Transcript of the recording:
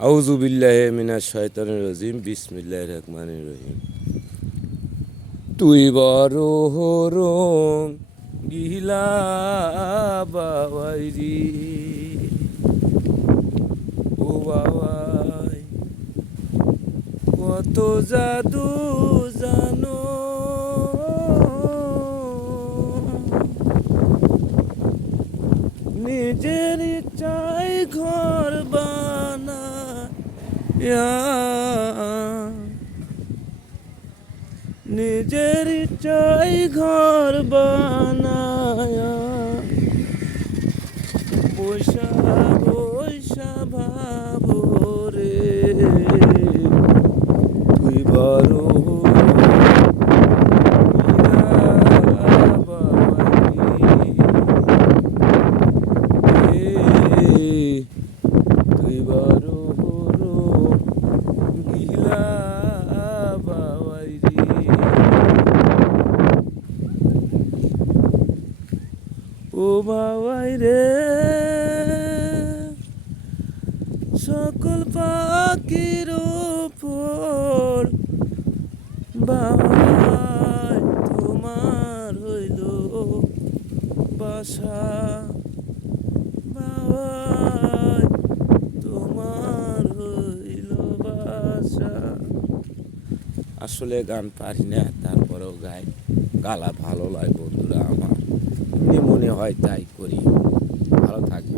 আউযু বিল্লাহি মিনাশ শাইতানির রাজিম বিসমিল্লাহির রহমানির রহিম। তুই বড় রং গিলা বাবাইরি ও বাবাই, কত জাদু জানো নিজের চাই ঘর বানায়া, নিজের চাই ঘর বানায়া, বৈশা বৈশা ভাবো রে তুই বড় তুই বড় গিলা বাবাই রে। ও বাবাই রে, সকল পাখির উপর বাবাই তোমার হইল বাসা, বাবাই তোমার হইল বাসা। আসলে গান পারি না, তারপরেও গাই, গালা ভালো লাগে বন্ধুরা আমার, এমনি মনে হয় তাই করি। ভালো থাকি।